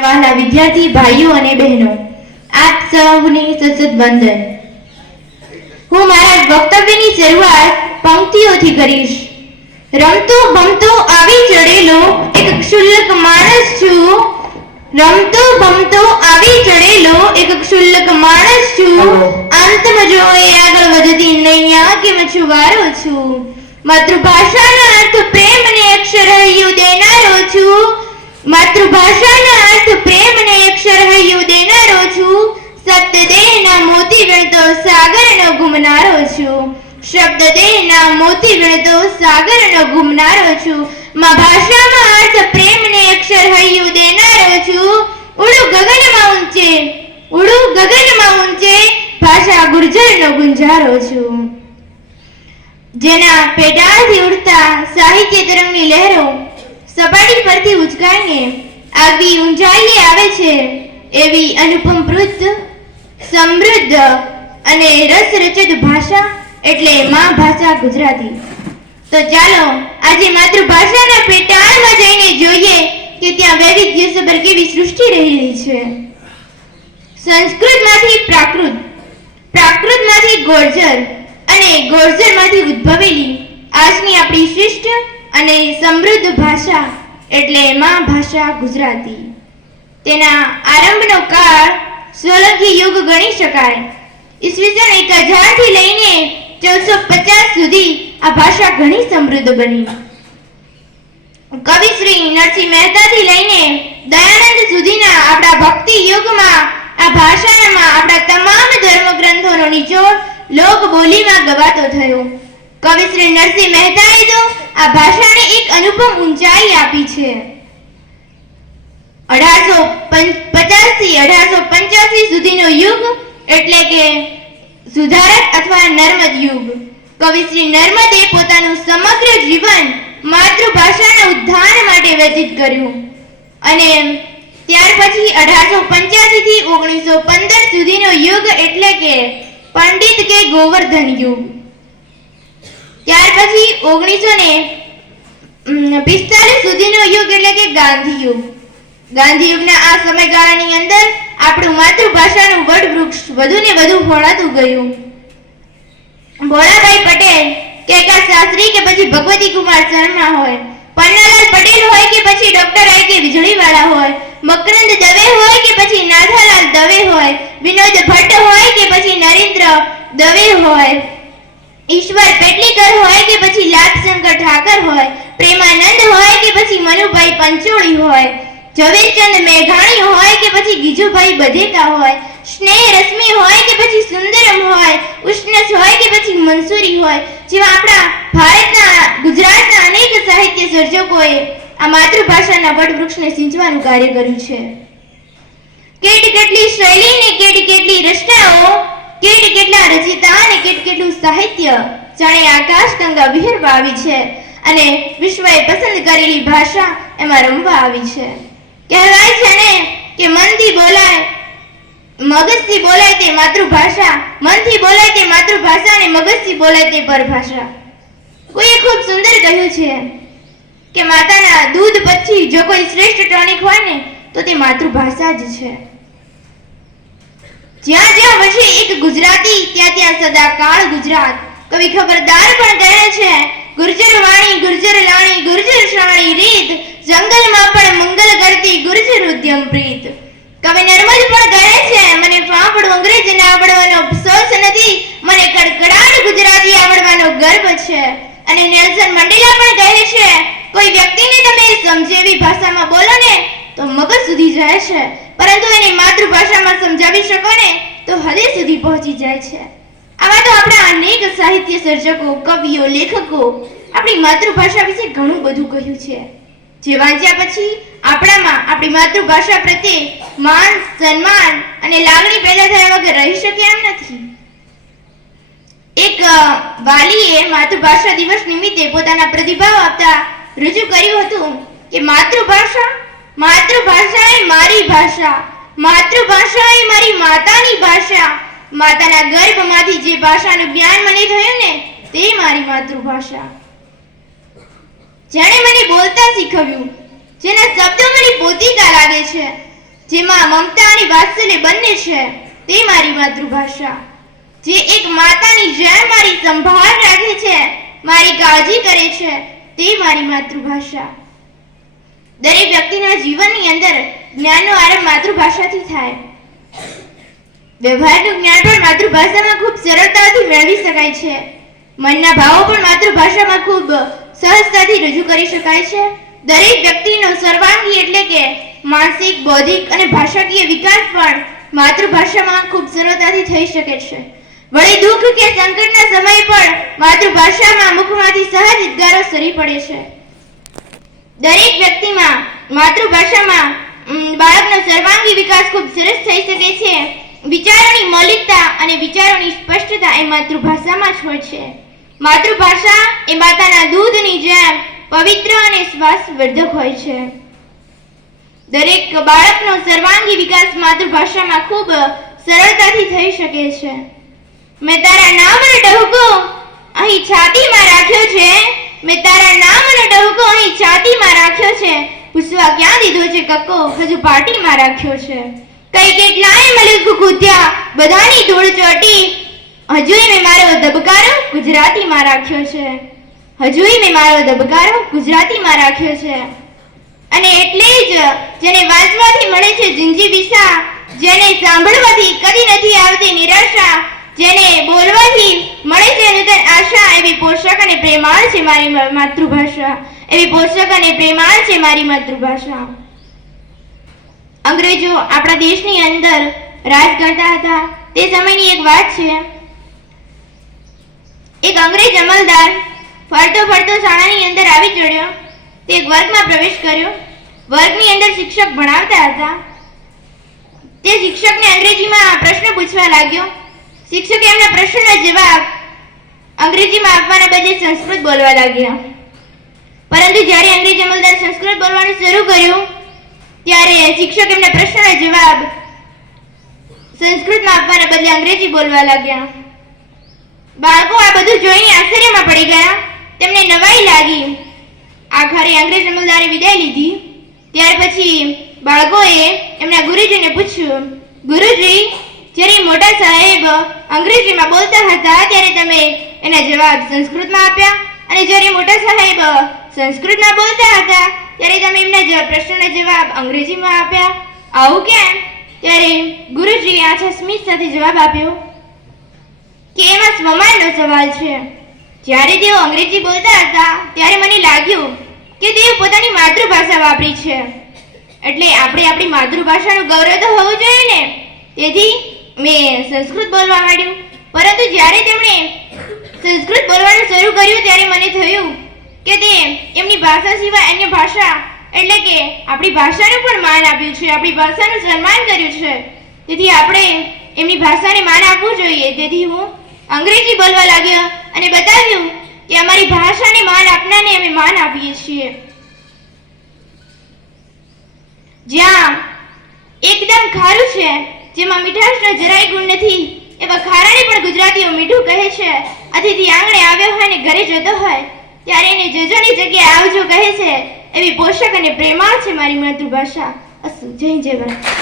વહાલા વિદ્યાર્થી ભાઈઓ અને બહેનો આપ સૌને સતત વંદન. હું મારા વક્તવ્યની શરૂઆત પંક્તિઓથી કરીશ. રમતો ભમતો આવી ચડેલો એક ક્ષુલ્લક માણસ છું. રમતો ભમતો આવી ચડેલો એક ક્ષુલ્લક માણસ છું. અંતમાં જો એ આગળ વધતી નૈયા કે મછુવારો છું? માતૃભાષાના અર્થ પ્રેમ અને અક્ષર હૈયું દેનારો છું. માતૃભાષાના અર્થ પ્રેમ અને અક્ષર હૈયું દેનારો છું. સત્ય દેહના મોતી વીણતો સાગરનો ગુમનારો છું. શબ્દ દેહના મોતી વીણતો સાગરનો ગુમનારો છું. માં ભાષામાં અર્થ પ્રેમ ને અક્ષર હૈયું દેનારો છું. ઉડું ગગનમાં ઊંચે, ઉડું ગગનમાં ઊંચે ભાષા ગુર્જરનો ગુંજારો છું. જેના પેટાળથી ઉડતા સાહિત્ય તરંગની લહેરો સપાટી પરથી ઉચકાઈને આવી ઊંચાઈએ આવે છે. એવી અનુપમ વૃદ્ધ સમૃદ્ધ અને રસરચિત ભાષા એટલે મા ભાષા ગુજરાતી. તો ચાલો, આજે માતૃભાષાના પેટાળમાં જઈને જોઈએ કે ત્યાં વૈવિધ્યસભર કેવી સૃષ્ટિ રહેલી છે. સંસ્કૃતમાંથી પ્રાકૃત, પ્રાકૃતમાંથી ગોર્જર અને ગોર્જરમાંથી ઉદ્ભવેલી આજની આપણી શિષ્ટ અને સમૃદ્ધ ભાષા એટલે માં ભાષા ગુજરાતી. તેના આરંભનો કાળ સોલંકી યુગ ગણી શકાય. ઈસવીસન એક હજારથી લઈને ચૌદસો પચાસ સુધી આ ભાષા ઘણી સમૃદ્ધ બની. કવિ શ્રી નરસિંહ મહેતાથી લઈને દયાનંદ સુધીના આપણા ભક્તિ યુગમાં આ ભાષામાં આપણા તમામ ધર્મ ગ્રંથોનો નિચોડ લોક બોલીમાં ગવાતો થયો. કવિ શ્રી નરસિંહ મહેતાએ તો આ ભાષાને એક અનુપમ ઊંચાઈ આપી છે. અઢારસો પચાસથી અઢારસો પંચ્યાસી સુધીનો યુગ એટલે કે સુધારક અથવા નર્મદ યુગ. કવિ શ્રી નર્મદે પોતાનું સમગ્ર જીવન માતૃભાષાના ઉદ્ધાર માટે વ્યતીત કર્યું. અને ત્યાર પછી અઢારસો પંચ્યાસી થી ઓગણીસો પંદર સુધીનો યુગ એટલે કે પંડિત કે ગોવર્ધન યુગ. ત્યાર પછી ઓગણીસો ને પિસ્તાલીસ સુધીનો યુગ એટલે કે ગાંધી યુગ. ગાંધી યુગના આ સમયગાળાની અંદર આપણું માતૃભાષાનું વડવૃક્ષ વધુ ને વધુ ફળાતું ગયું. ભોળાભાઈ પટેલ કેકા શાસ્ત્રી કે પછી ભગવતી કુમાર શર્મા હોય, પન્નાલાલ પટેલ હોય કે પછી ડોક્ટર આઈ કે વીજળીવાળા હોય, મકરંદ દવે હોય કે પછી નાથાલાલ દવે હોય, વિનોદ ભટ્ટ હોય કે પછી નરેન્દ્ર દવે હોય ઈશ્વર પેટલીકર હોય કે પછી લાભશંકર ઠાકર હોય, પ્રેમાનંદ હોય કે પછી મનુભાઈ પંચોળી હોય, ઝવેરચંદ મેઘાણી હોય કે પછી ગીજુભાઈ બધેકા હોય, સ્નેહ રશ્મિ હોય કે પછી સુંદરમ હોય, ઉષ્ણસ હોય કે પછી મંસૂરી હોય, જેવા આપણા ભારતના, ગુજરાતના અનેક સાહિત્ય સર્જકોએ આ માતૃભાષાના વડવૃક્ષને સિંચવાનું કાર્ય કર્યું છે. કેટ કેટલી શૈલી ને કેટ કેટલી રચનાઓ કેટ કેટલા રચિતા અને કેટ કેટલું સાહિત્ય? જાણે આકાશ ગંગા વિહરવા આવી છે અને વિશ્વએ પસંદ કરેલી ભાષા એમાં રમવા આવી છે. કહેવાય છે ને કે મનથી બોલાય, મગજથી બોલાય તે માતૃભાષા, મનથી બોલાય તે માતૃભાષા અને મગજથી બોલાય તે પરભાષા. કોઈએ ખૂબ સુંદર કહ્યું છે કે માતાના દૂધ પછી જો કોઈ શ્રેષ્ઠ ટોનિક હોય ને, તો તે માતૃભાષા જ છે. જ્યાં જ્યાં વસે એક ગુજરાતી, ત્યાં ત્યાં સદા કાળ ગુજરાત. કવિ ખબરદાર પણ કહે છે. ગુર્જર વાણી, ગુર્જર લાણી ગુર્જર શાણી રીત. જંગલમાં પણ મંગલ કરતી ગુર્જર ઉદ્યમ પ્રીત. કવિ નર્મદ પણ કહે છે. મને ફાફડું અંગ્રેજી ના આવડવાનો અફસોસ નથી. મને કડકડાટ ગુજરાતી આવડવાનો ગર્વ છે. અને નેલ્સન મંડેલા પણ કહે છે, કોઈ વ્યક્તિને તમે સમજે એવી ભાષામાં બોલો ને તો મગજ સુધી જાય છે. પરંતુ એને માતૃભાષામાં સમજાવી શકો ને, તો હૃદય સુધી પહોંચી જાય છે. આવા તો આપણા અનેક સાહિત્ય સર્જકો, કવિઓ, લેખકો આપણી માતૃભાષા વિશે ઘણું બધું કહ્યું છે. જે વાંચ્યા પછી આપણામાં આપણી માતૃભાષા પ્રત્યે માન, સન્માન અને લાગણી પેદા થયા વગર રહી શકે એમ નથી. એક વાલીએ માતૃભાષા દિવસ નિમિત્તે પોતાના પ્રતિભાવ આપતા રજૂ કર્યું હતું કે માતૃભાષા માતૃભાષા એ મારી ભાષા. માતૃભાષા એ મારી માતાની ભાષા. માતાના ગર્ભમાંથી જે ભાષાનું જ્ઞાન મને થયું ને, તે મારી માતૃભાષા. જેણે મને બોલતા શીખવ્યું, જેના શબ્દો મને પોતીકા લાગે છે, જેમાં મમતા અને વાત્સલ્ય બંને છે, તે મારી માતૃભાષા. જે એક માતાની જેમ મારી સંભાળ રાખે છે, મારી કાળજી કરે છે, તે મારી માતૃભાષા. દરેક વ્યક્તિના જીવનની અંદર જ્ઞાનનો આરંભ માતૃભાષાથી થાય. વ્યવહારનું જ્ઞાન પણ માતૃભાષામાં ખૂબ સરળતાથી મેળવી શકાય છે. મનના ભાવો પણ માતૃભાષામાં ખૂબ સહજતાથી રજૂ કરી શકાય છે. દરેક વ્યક્તિનો સર્વાંગી એટલે કે માનસિક, બૌદ્ધિક અને ભાષાકીય વિકાસ પણ માતૃભાષામાં ખૂબ સરળતાથી થઈ શકે છે. વળી દુઃખ કે સંકટના સમયે પણ માતૃભાષામાં મુખમાંથી સહજ ઉદ્ગારો સરી પડે છે. દરેક વ્યક્તિમાં, માતૃભાષામાં બાળકનો સર્વાંગી વિકાસ ખૂબ સરસ થઈ શકે છે. વિચારોની મૌલિકતા અને વિચારોની સ્પષ્ટતા એ માતૃભાષામાં જ હોય છે. માતૃભાષા એ માતાના દૂધની જેમ પવિત્ર અને શ્વાસવર્ધક હોય છે. દરેક બાળકનો સર્વાંગી વિકાસ માતૃભાષામાં ખૂબ સરળતાથી થઈ શકે છે. મેં તારા નામ અને ડહુકો અહીં છાતીમાં રાખ્યો છે. મેં તારા નામ અને ડહુકો અહીં છાતીમાં રાખ્યો છે. પૂછવા ક્યાં દીધો છે કક્કો? હજુ પાર્ટીમાં રાખ્યો છે. કઈ કેટલાય મલિક કૂદ્યા બધાની ધૂળ ચોટી. હજુય મેં મારો ધબકારો ગુજરાતીમાં રાખ્યો છે. હજુય મેં મારો ધબકારો ગુજરાતીમાં રાખ્યો છે. અને એટલે જ જેને વાંચવાથી મળે છે જિંજી દિશા જેને સાંભળવાથી કદી નથી આવતી નિરાશા, જેને આશા એવી પોષક અને પ્રેમાળ છે મારી માતૃભાષા. એવી પોષક અને પ્રેમાળ છે મારી માતૃભાષા. અંગ્રેજો આપણા દેશની અંદર રાજ કરતા હતા. તે સમયની એક વાત છે. એક અંગ્રેજ અમલદાર ફરતો ફરતો શાળાની અંદર આવી ચડ્યો. તે એક વર્ગમાં પ્રવેશ કર્યો. વર્ગની અંદર શિક્ષક ભણાવતા હતા. તે શિક્ષકને અંગ્રેજીમાં પ્રશ્ન પૂછવા લાગ્યો. શિક્ષકે એમના પ્રશ્નના જવાબ અંગ્રેજીમાં આપવાના બદલે સંસ્કૃત બોલવા લાગ્યા. પરંતુ જ્યારે અંગ્રેજ અમલદાર સંસ્કૃત બોલવાનું શરૂ કર્યું, ત્યારે શિક્ષક એમના પ્રશ્નનો જવાબ સંસ્કૃતમાં આપવાના બદલે અંગ્રેજી બોલવા લાગ્યા. બાળકો આ બધું જોઈને આશ્ચર્યમાં પડી ગયા. તેમને નવાઈ લાગી. આખરે અંગ્રેજ અમલદારે વિદાય લીધી. ત્યાર પછી બાળકોએ એમના ગુરુજીને પૂછ્યું, ગુરુજી, જ્યારે મોટા સાહેબ અંગ્રેજીમાં બોલતા હતા, ત્યારે તમે એના જવાબ સંસ્કૃતમાં આપ્યા અને જ્યારે મોટા સાહેબ સંસ્કૃતમાં બોલતા હતા, ત્યારે તમે એમના પ્રશ્નના જવાબ અંગ્રેજીમાં આપ્યા. આવું કેમ? ત્યારે ગુરુજી આછા સ્મિત સાથે જવાબ આપ્યો કે એમાં સ્વમાનનો સવાલ છે. જ્યારે તેઓ અંગ્રેજી બોલતા હતા, ત્યારે મને લાગ્યું કે તેઓ પોતાની માતૃભાષા વાપરી છે. એટલે આપણે આપણી માતૃભાષાનું ગૌરવ તો હોવું જોઈએ ને. તેથી મેં સંસ્કૃત બોલવા માંડ્યું. પરંતુ જ્યારે તેમણે સંસ્કૃત બોલવાનું શરૂ કર્યું ત્યારે મને થયું કે તે એમની ભાષા સિવાય અન્ય ભાષા એટલે કે આપણી ભાષાનું પણ માન આપ્યું છે, આપણી ભાષાનું સન્માન કર્યું છે. તેથી આપણે એમની ભાષાને માન આપવું જોઈએ. તેથી હું અંગ્રેજી બોલવા લાગ્યો અને બતાવ્યું કે અમારી ભાષાને માન આપનારને અમે માન આપીએ છીએ. જ્યાં એકદમ ખારું છે, જેમાં મીઠાશનો જરાય ગુણ નથી, એવા ખારાને પણ ગુજરાતીઓ મીઠું કહે છે. અતિથિ આંગણે આવ્યો હોય ને ઘરે જતો હોય, ત્યારે એને જજોની જગ્યાએ આવજો કહે છે, એવી પોષક અને પ્રેમાળ છે મારી માતૃભાષા. અસુ, જય જય ભારત